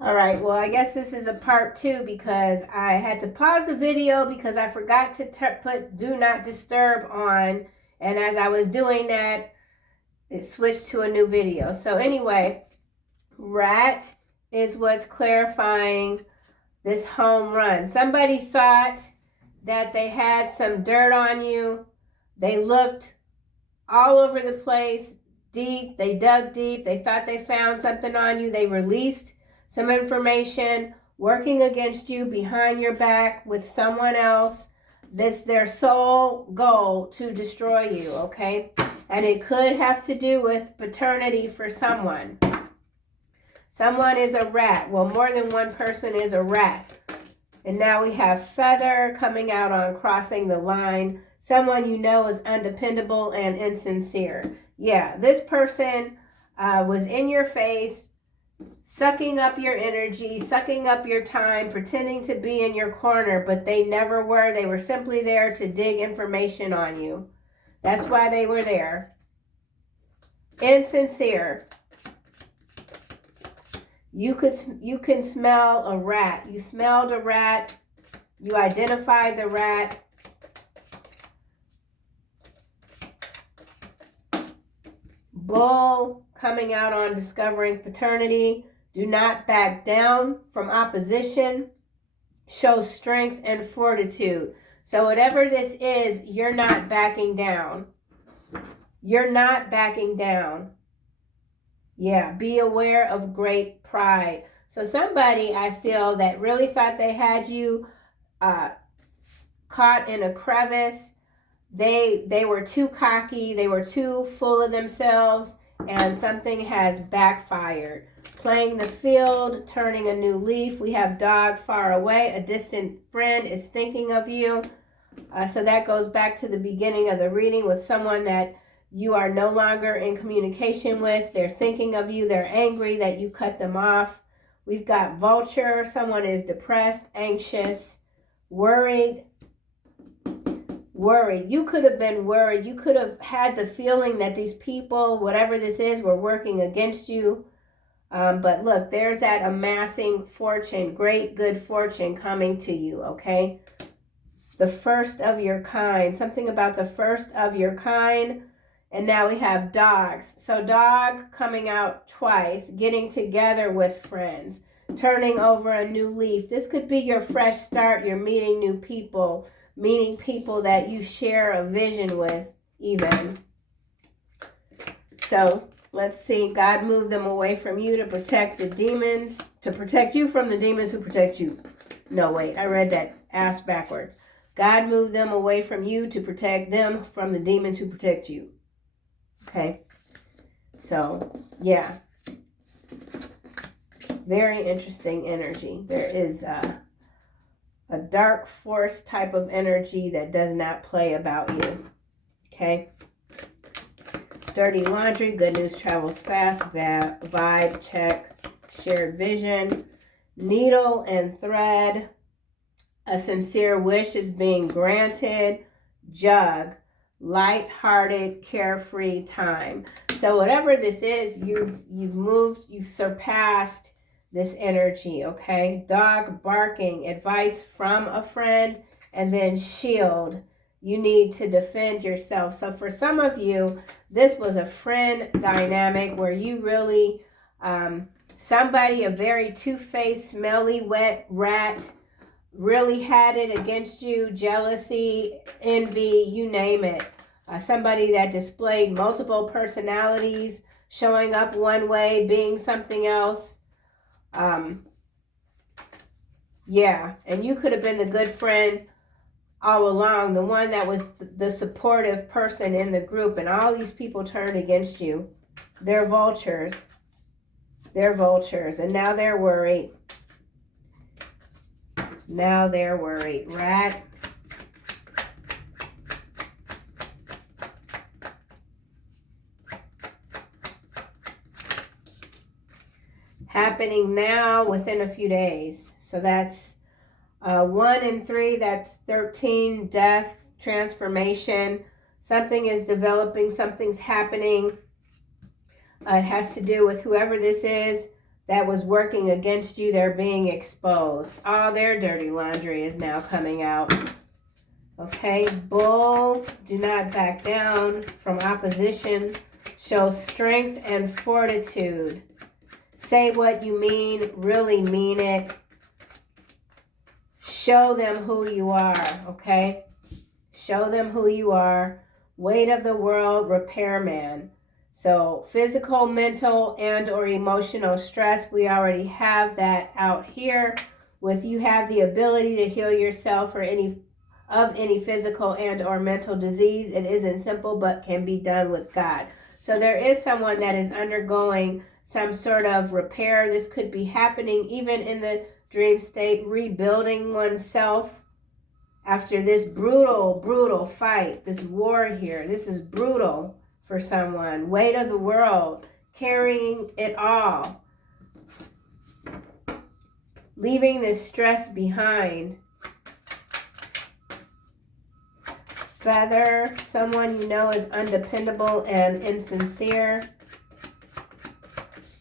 All right, well, I guess this is a part 2 because I had to pause the video because I forgot to put do not disturb on. And as I was doing that, it switched to a new video. So anyway, rat is what's clarifying this home run. Somebody thought that they had some dirt on you. They looked all over the place, deep. They dug deep. They thought they found something on you. They released some information working against you behind your back with someone else. That's their sole goal, to destroy you, okay? And it could have to do with paternity for someone. Someone is a rat. Well, more than one person is a rat. And now we have feather coming out on crossing the line. Someone you know is undependable and insincere. Yeah, this person was in your face, sucking up your energy, sucking up your time, pretending to be in your corner, but they never were. They were simply there to dig information on you. That's why they were there. Insincere. You can smell a rat. You smelled a rat. You identified the rat. Bull coming out on discovering paternity. Do not back down from opposition. Show strength and fortitude. So whatever this is, you're not backing down. You're not backing down. Yeah, be aware of great pride. So somebody, I feel, that really thought they had you caught in a crevice. They were too cocky. They were too full of themselves, and something has backfired. Playing the field, turning a new leaf. We have dog far away. A distant friend is thinking of you. So that goes back to the beginning of the reading with someone that you are no longer in communication with. They're thinking of you. They're angry that you cut them off. We've got vulture. Someone is depressed, anxious, worried. Worried. You could have been worried. You could have had the feeling that these people, whatever this is, were working against you. But look, there's that amassing fortune, great good fortune coming to you, okay? The first of your kind. Something about the first of your kind. And now we have dogs. So dog coming out twice, getting together with friends, turning over a new leaf. This could be your fresh start. You're meeting new people, meeting people that you share a vision with even. So let's see. God moved them away from you to protect the demons, to protect you from the demons who protect you. No, wait, I read that ass backwards. God moved them away from you to protect them from the demons who protect you. Okay, so yeah, very interesting energy. There is a dark force type of energy that does not play about you. Okay, dirty laundry, good news travels fast, vibe check, shared vision, needle and thread, a sincere wish is being granted, jug, light-hearted, carefree time. So whatever this is, you've moved, you've surpassed this energy, okay? Dog barking, advice from a friend, and then shield. You need to defend yourself. So for some of you, this was a friend dynamic where you really, somebody, a very two-faced, smelly, wet rat, really had it against you, jealousy, envy, you name it. Somebody that displayed multiple personalities, showing up one way, being something else. Yeah, and you could have been the good friend all along, the one that was the supportive person in the group, and all these people turned against you. They're vultures. They're vultures, and now they're worried. Now they're worried. Rat. Happening now within a few days. So that's 1 and 3. That's 13. Death, transformation. Something is developing. Something's happening. It has to do with whoever this is. that was working against you, they're being exposed. All their dirty laundry is now coming out. Okay, Bull, do not back down from opposition. Show strength and fortitude. Say what you mean, really mean it. Show them who you are, okay? Show them who you are. Weight of the world, repairman. So physical, mental, and or emotional stress, we already have that out here. With you have the ability to heal yourself or any physical and or mental disease. It isn't simple, but can be done with God. So there is someone that is undergoing some sort of repair. This could be happening even in the dream state, rebuilding oneself after this brutal fight, this war here. This is brutal for someone. Weight of the world, carrying it all. Leaving this stress behind. Feather, someone you know is undependable and insincere.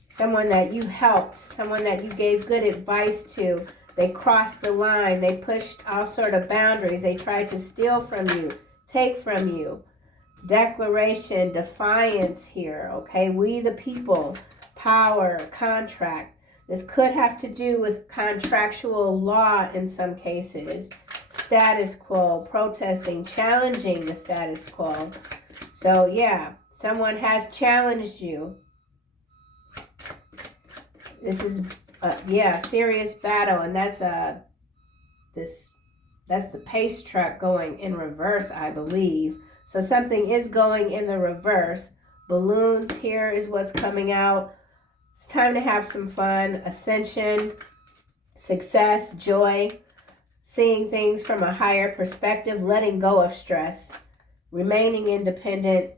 Someone that you helped, someone that you gave good advice to. They crossed the line. They pushed all sort of boundaries. They tried to steal from you, take from you. Declaration, defiance here, okay? We the people, power, contract. This could have to do with contractual law in some cases. Status quo, protesting, challenging the status quo. So yeah, someone has challenged you. This is serious battle, and that's the pace truck going in reverse, I believe. So something is going in the reverse. Balloons here is what's coming out. It's time to have some fun. Ascension, success, joy, seeing things from a higher perspective, letting go of stress, remaining independent.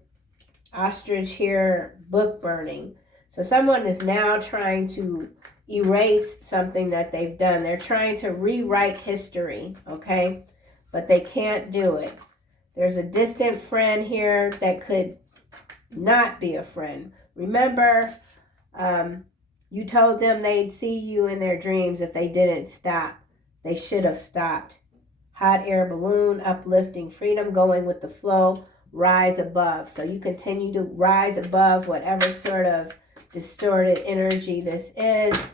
Ostrich here, book burning. So someone is now trying to erase something that they've done. They're trying to rewrite history, okay? But they can't do it. There's a distant friend here that could not be a friend. Remember, you told them they'd see you in their dreams if they didn't stop. They should have stopped. Hot air balloon, uplifting, freedom, going with the flow, rise above. So you continue to rise above whatever sort of distorted energy this is.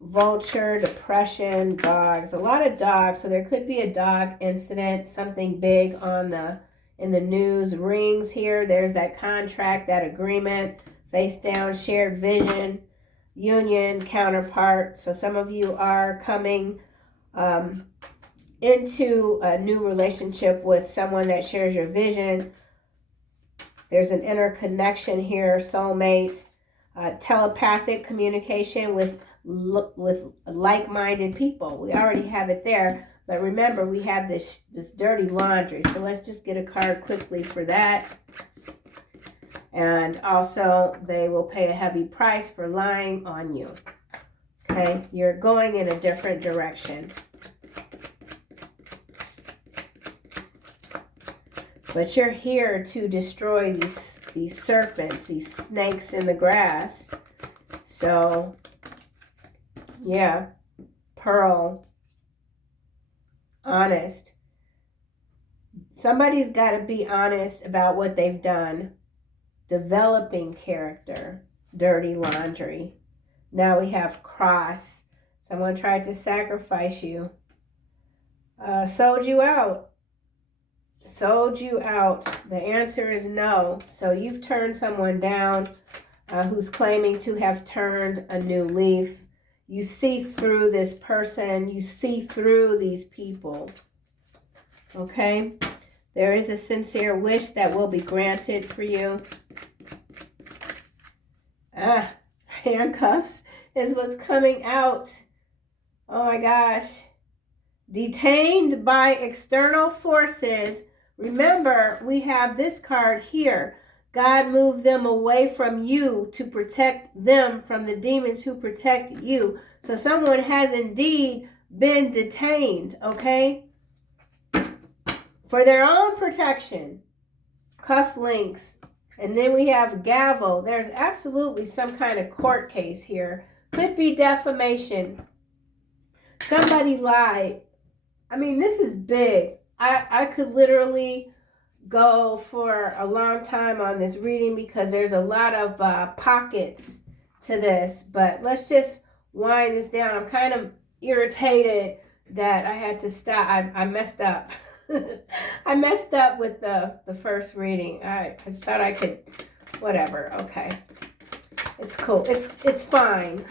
Vulture, depression, dogs, a lot of dogs. So there could be a dog incident, something big in the news. Rings here, there's that contract, that agreement. Face down, shared vision, union, counterpart. So some of you are coming into a new relationship with someone that shares your vision. There's an interconnection here, soulmate. Telepathic communication with like-minded people. We already have it there, but remember we have this dirty laundry. So let's just get a card quickly for that. And also, they will pay a heavy price for lying on you. Okay, you're going in a different direction. But you're here to destroy these serpents, these snakes in the grass. So, yeah, Pearl, honest. Somebody's got to be honest about what they've done. Developing character, dirty laundry. Now we have cross. Someone tried to sacrifice you. Sold you out. Sold you out. The answer is no. So you've turned someone down who's claiming to have turned a new leaf. You see through this person. You see through these people. Okay? There is a sincere wish that will be granted for you. Handcuffs is what's coming out. Oh my gosh. Detained by external forces. Remember, we have this card here. God moved them away from you to protect them from the demons who protect you. So someone has indeed been detained, okay? For their own protection. Cufflinks. And then we have gavel. There's absolutely some kind of court case here Could be defamation. Somebody lied. I mean, this is big. I could literally go for a long time on this reading because there's a lot of pockets to this. But let's just wind this down. I'm kind of irritated that I had to stop. I messed up. I messed up with the first reading. I thought I could, whatever. Okay. It's cool. It's fine.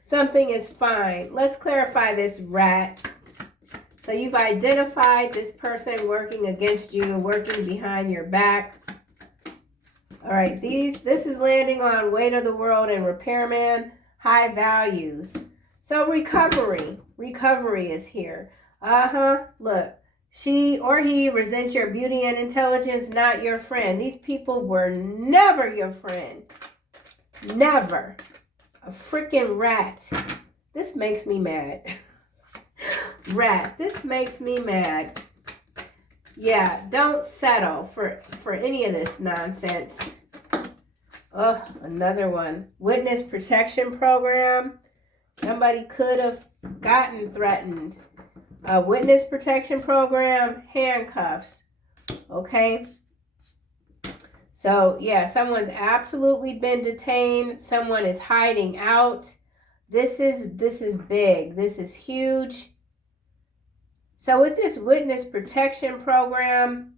Something is fine. Let's clarify this rat. So you've identified this person working against you, working behind your back. All right, this is landing on weight of the world and repairman, high values. So recovery is here. Look, she or he resents your beauty and intelligence, not your friend. These people were never your friend. Never. A freaking rat. This makes me mad. Rat, this makes me mad. Yeah, don't settle for any of this nonsense. Oh, another one. Witness protection program. Somebody could have gotten threatened. Witness protection program, handcuffs. Okay. So, yeah, someone's absolutely been detained. Someone is hiding out. This is big. This is huge. So with this witness protection program,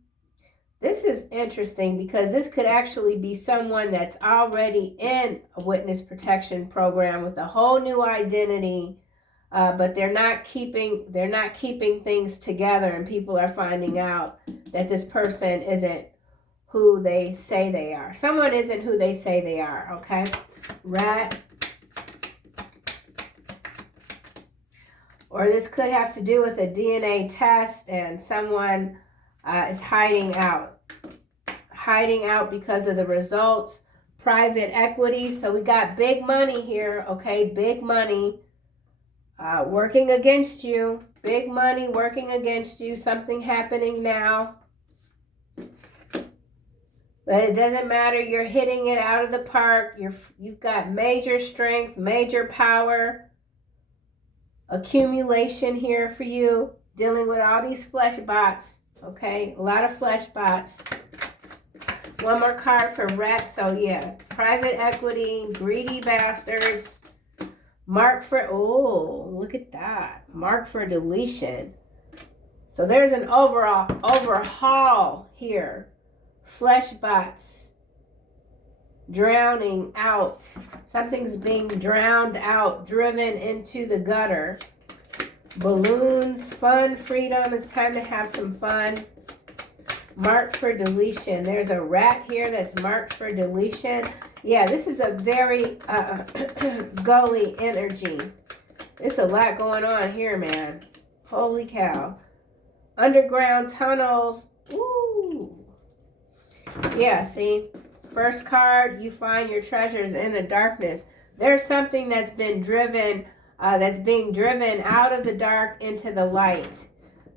this is interesting because this could actually be someone that's already in a witness protection program with a whole new identity, but they're not keeping things together, and people are finding out that this person isn't who they say they are. Someone isn't who they say they are, okay? Rat. Or this could have to do with a DNA test and someone is hiding out. Hiding out because of the results. Private equity. So we got big money here, okay? Big money working against you. Big money working against you. Something happening now. But it doesn't matter. You're hitting it out of the park. You've got major strength, major power. Accumulation here for you, dealing with all these flesh bots, okay? A lot of flesh bots. One more card for rats. So yeah, private equity, greedy bastards. Mark for, oh, look at that. Mark for deletion. So there's an overhaul here. Flesh bots. Drowning out. Something's being drowned out, driven into the gutter. Balloons, fun, freedom. It's time to have some fun. Marked for deletion. There's a rat here that's marked for deletion. Yeah, this is a very gully energy. There's a lot going on here, man. Holy cow. Underground tunnels. Ooh. Yeah, see? First card, you find your treasures in the darkness. There's something that's been driven, that's being driven out of the dark into the light.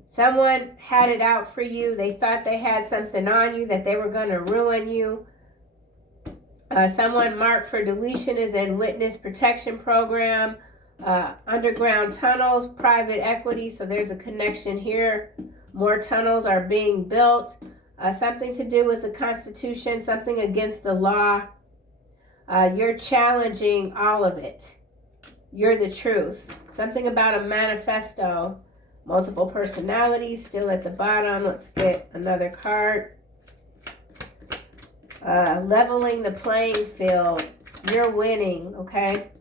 Someone had it out for you. They thought they had something on you, that they were going to ruin you. Someone marked for deletion is in witness protection program. Underground tunnels, private equity. So there's a connection here. More tunnels are being built. Something to do with the Constitution, something against the law. You're challenging all of it. You're the truth. Something about a manifesto. Multiple personalities still at the bottom. Let's get another card. Leveling the playing field. You're winning, okay?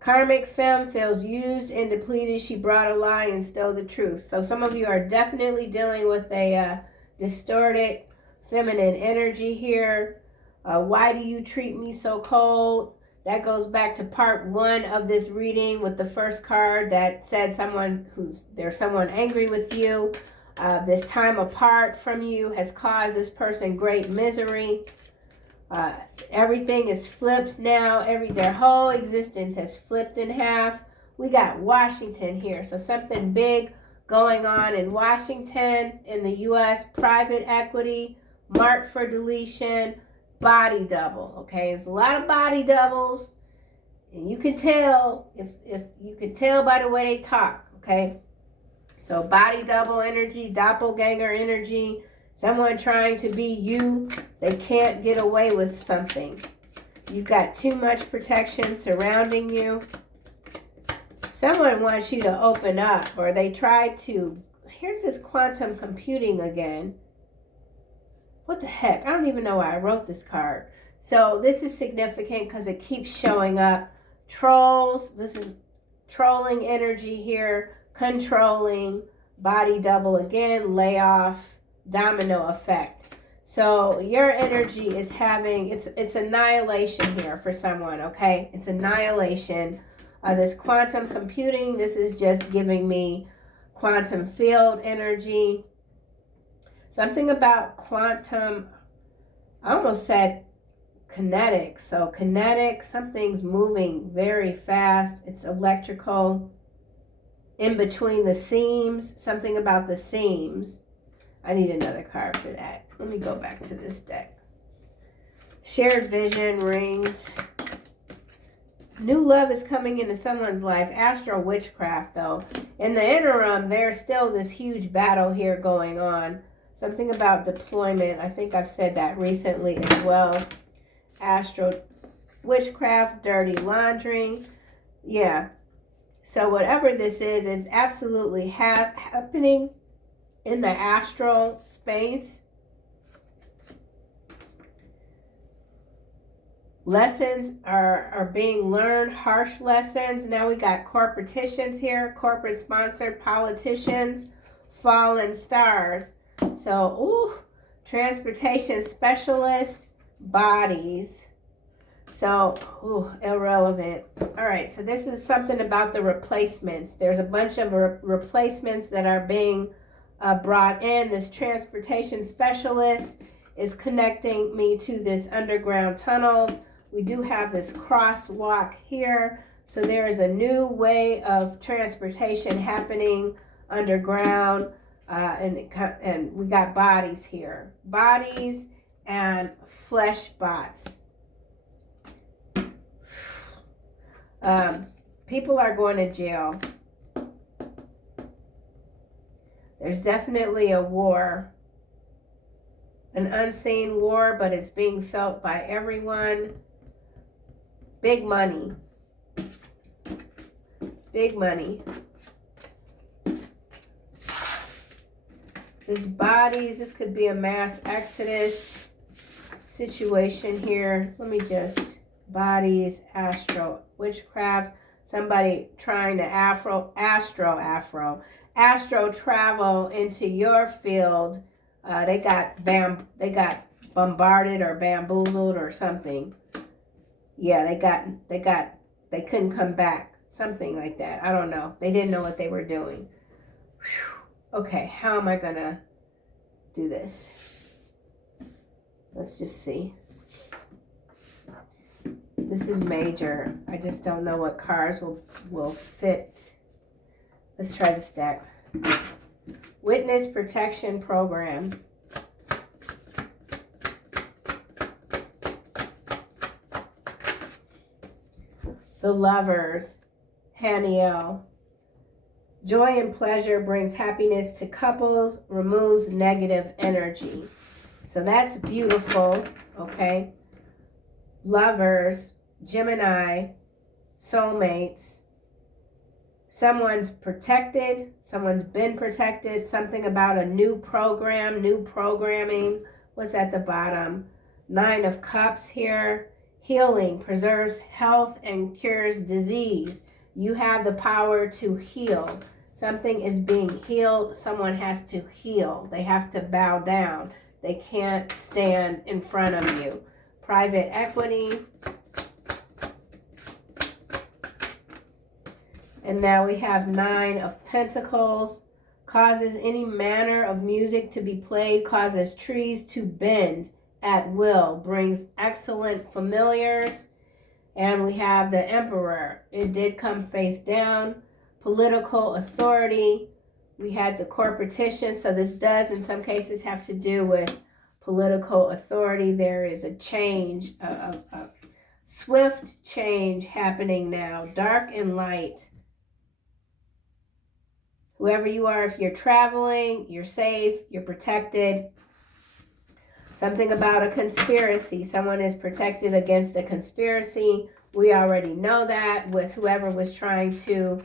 Karmic femme feels used and depleted. She brought a lie and stole the truth. So some of you are definitely dealing with a distorted feminine energy here. Why do you treat me so cold? That goes back to part 1 of this reading with the first card that said there's someone angry with you. This time apart from you has caused this person great misery. Everything is flipped now. Their whole existence has flipped in half. We got Washington here. So something big going on in Washington, in the U.S., private equity, marked for deletion, body double, okay? There's a lot of body doubles And you can tell, if you can tell by the way they talk, okay? So body double energy, doppelganger energy, someone trying to be you, they can't get away with something. You've got too much protection surrounding you. Someone wants you to open up, or they tried to. Here's this quantum computing again. What the heck? I don't even know why I wrote this card. So this is significant because it keeps showing up. Trolls, this is trolling energy here. Controlling, body double again, layoff, domino effect. So your energy is having, it's annihilation here for someone, okay? It's annihilation. This quantum computing, this is just giving me quantum field energy. Something about quantum, I almost said kinetic. So kinetic, something's moving very fast. It's electrical. In between the seams, something about the seams. I need another card for that. Let me go back to this deck. Shared vision, rings. New love is coming into someone's life. Astral witchcraft, though. In the interim, there's still this huge battle here going on. Something about deployment. I think I've said that recently as well. Astral witchcraft, dirty laundry. Yeah. So whatever this is, it's absolutely happening in the astral space. Lessons are being learned, harsh lessons. Now we got corporatitions here, corporate sponsored politicians, fallen stars. So, ooh, transportation specialists, bodies. So, ooh, irrelevant. All right, so this is something about the replacements. There's a bunch of replacements that are being brought in. This transportation specialist is connecting me to this underground tunnels. We do have this crosswalk here. So there is a new way of transportation happening underground. And we got bodies here. Bodies and flesh bots. People are going to jail. There's definitely a war. An unseen war, but it's being felt by everyone. Big money. Big money. This bodies, this could be a mass exodus situation here. Let me just, bodies, astro witchcraft, somebody trying to astro travel into your field. They got bombarded or bamboozled or something. Yeah, they couldn't come back. Something like that. I don't know. They didn't know what they were doing. Whew. Okay, how am I gonna do this? Let's just see. This is major. I just don't know what cards will fit. Let's try this deck. Witness Protection Program. The Lovers. Haniel. Joy and pleasure brings happiness to couples, removes negative energy. So that's beautiful, okay? Lovers, Gemini, soulmates. Someone's protected, someone's been protected, something about a new program, new programming. What's at the bottom? 9 of Cups here. Healing, preserves health and cures disease. You have the power to heal. Something is being healed. Someone has to heal. They have to bow down. They can't stand in front of you. Private equity. And now we have 9 of Pentacles. Causes any manner of music to be played. Causes trees to bend at will. Brings excellent familiars. And we have the Emperor. It did come face down. Political authority. We had the corporatician. So this does in some cases have to do with political authority. There is a change Swift change happening now. Dark and light. Whoever you are, if you're traveling, you're safe, you're protected. Something about a conspiracy. Someone is protected against a conspiracy. We already know that with whoever was trying to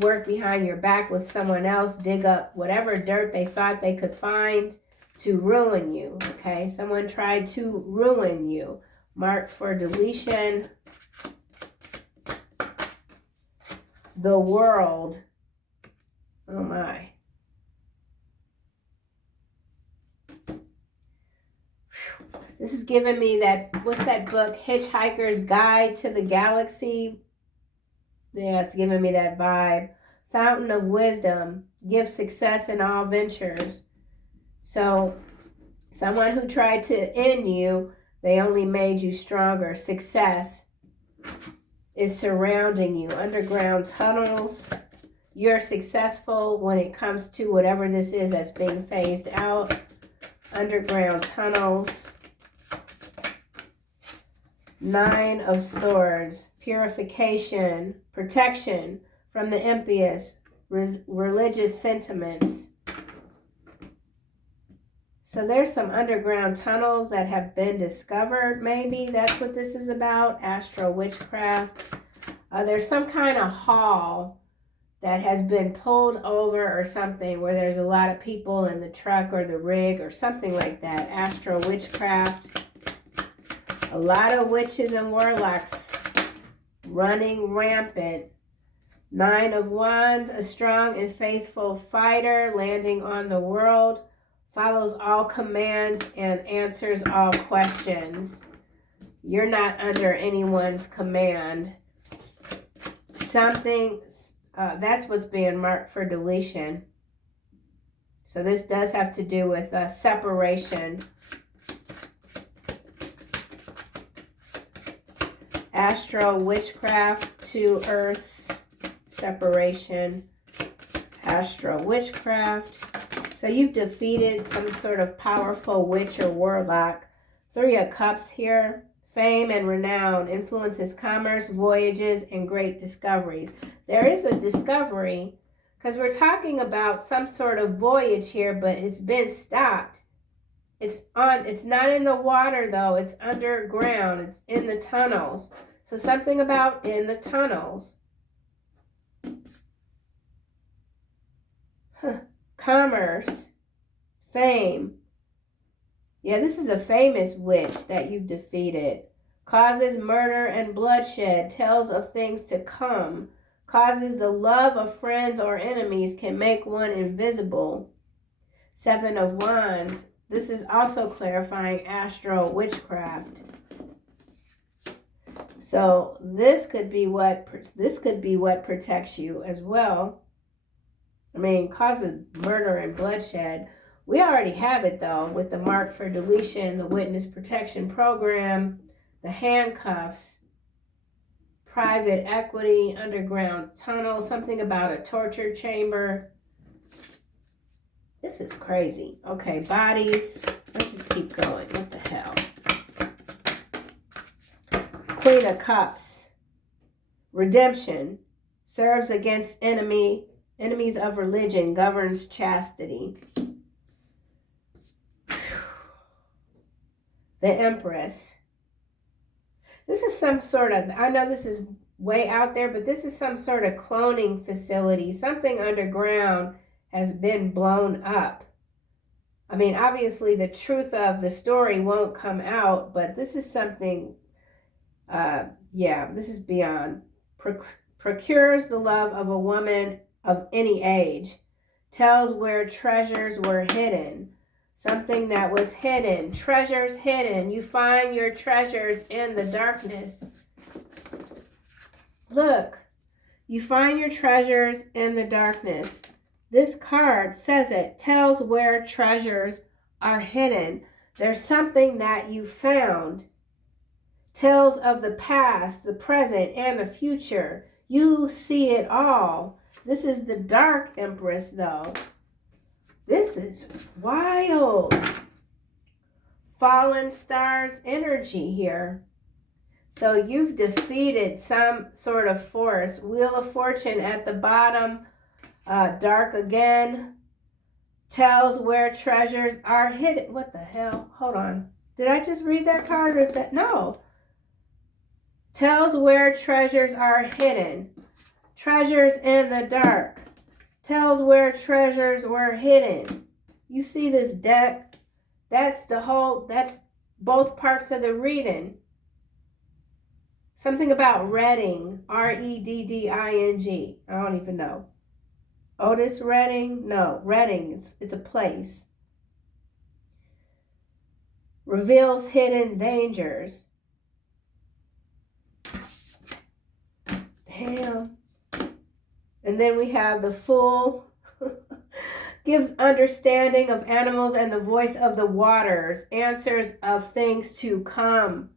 work behind your back with someone else, dig up whatever dirt they thought they could find to ruin you, okay? Someone tried to ruin you. Mark for deletion. The world. Oh my. This is giving me that, what's that book? Hitchhiker's Guide to the Galaxy. Yeah, it's giving me that vibe. Fountain of wisdom. Give success in all ventures. So, someone who tried to end you, they only made you stronger. Success is surrounding you. Underground tunnels. You're successful when it comes to whatever this is that's being phased out. Underground tunnels. 9 of Swords. Purification. Protection from the impious. Religious sentiments. So there's some underground tunnels that have been discovered, maybe. That's what this is about. Astral witchcraft. There's some kind of hall that has been pulled over or something where there's a lot of people in the truck or the rig or something like that. Astral witchcraft. A lot of witches and warlocks running rampant. 9 of Wands, a strong and faithful fighter landing on the world. Follows all commands and answers all questions. You're not under anyone's command. Something, that's what's being marked for deletion. So this does have to do with separation. Astral witchcraft, 2 earths, separation. Astral witchcraft. So you've defeated some sort of powerful witch or warlock. 3 of Cups here. Fame and renown influences commerce, voyages, and great discoveries. There is a discovery because we're talking about some sort of voyage here, but it's been stopped. It's not in the water though. It's underground. It's in the tunnels. So something about in the tunnels. Commerce, fame. Yeah, this is a famous witch that you've defeated. Causes murder and bloodshed, tells of things to come. Causes the love of friends or enemies, can make one invisible. 7 of Wands. This is also clarifying astral witchcraft. So this could be what protects you as well. I mean, causes murder and bloodshed. We already have it, though, with the mark for deletion, the witness protection program, the handcuffs, private equity, underground tunnel, something about a torture chamber. This is crazy. Okay, bodies. Let's just keep going. What the hell? Queen of Cups. Redemption. Serves against enemies of religion, governs chastity. The Empress. This is some sort of, I know this is way out there, but this is some sort of cloning facility. Something underground has been blown up. I mean, obviously the truth of the story won't come out, but this is something, this is beyond. Procures the love of a woman of any age. Tells where treasures were hidden. Something that was hidden. Treasures hidden. You find your treasures in the darkness. Look. You find your treasures in the darkness. This card says it. Tells where treasures are hidden. There's something that you found. Tells of the past, the present, and the future. You see it all. This is the Dark Empress, though. This is wild. Fallen stars energy here. So you've defeated some sort of force. Wheel of Fortune at the bottom, dark again, tells where treasures are hidden. What the hell? Hold on. Did I just read that card or is that? No. Tells where treasures are hidden. Treasures in the dark. Tells where treasures were hidden. You see this deck? That's both parts of the reading. Something about Redding, Redding. I don't even know. Otis Redding? No, Redding. It's a place. Reveals hidden dangers. Damn. And then we have the Fool. Gives understanding of animals and the voice of the waters. Answers of things to come.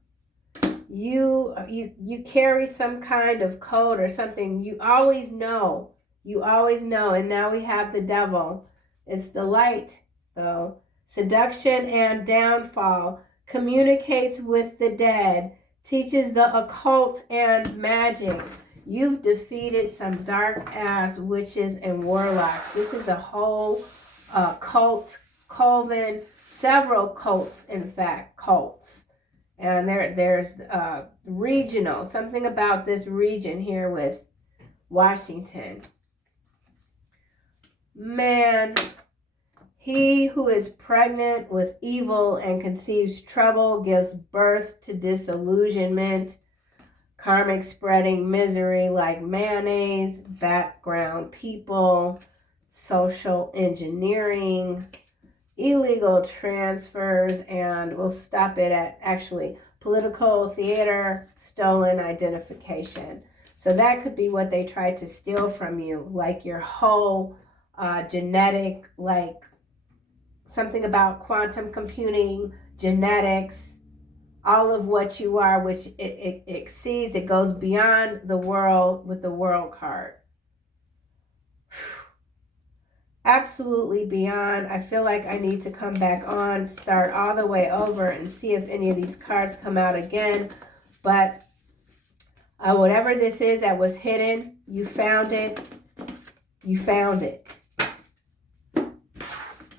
You carry some kind of code or something. You always know. You always know. And now we have the Devil. It's the light, though. Seduction and downfall. Communicates with the dead. Teaches the occult and magic. You've defeated some dark-ass witches and warlocks. This is a whole cult, coven, several cults, in fact, cults. And there's regional, something about this region here with Washington. Man, he who is pregnant with evil and conceives trouble gives birth to disillusionment. Karmic spreading misery like mayonnaise, background people, social engineering, illegal transfers, and we'll stop it at actually political theater, stolen identification. So that could be what they tried to steal from you, like your whole genetic, like something about quantum computing, genetics, all of what you are, which it exceeds, it goes beyond the world with the world card. Absolutely beyond. I feel like I need to come back on, start all the way over and see if any of these cards come out again. But whatever this is that was hidden, you found it. You found it.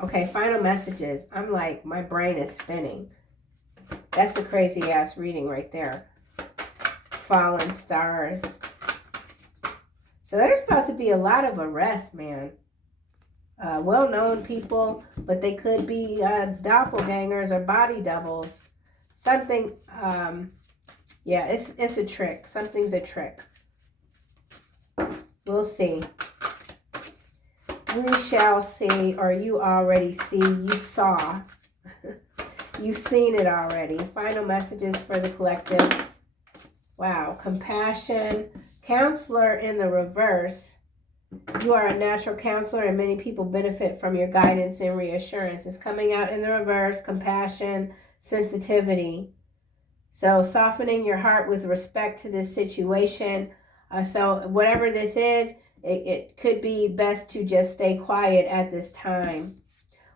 Okay, final messages. I'm like, my brain is spinning. That's a crazy ass reading right there. Fallen stars. So there's about to be a lot of arrests, man. Well-known people, but they could be doppelgangers or body doubles. Something, yeah, it's a trick. Something's a trick. We'll see. We shall see, or you already see, you saw. You've seen it already. Final messages for the collective. Wow. Compassion. Counselor in the reverse. You are a natural counselor and many people benefit from your guidance and reassurance. It's coming out in the reverse. Compassion. Sensitivity. So softening your heart with respect to this situation. So whatever this is, it could be best to just stay quiet at this time.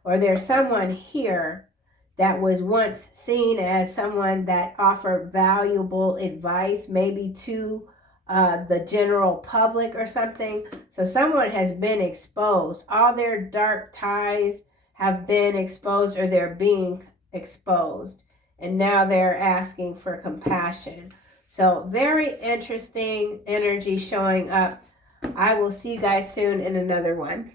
Or there's someone here that was once seen as someone that offered valuable advice, maybe to the general public or something. So someone has been exposed. All their dark ties have been exposed, or they're being exposed. And now they're asking for compassion. So very interesting energy showing up. I will see you guys soon in another one.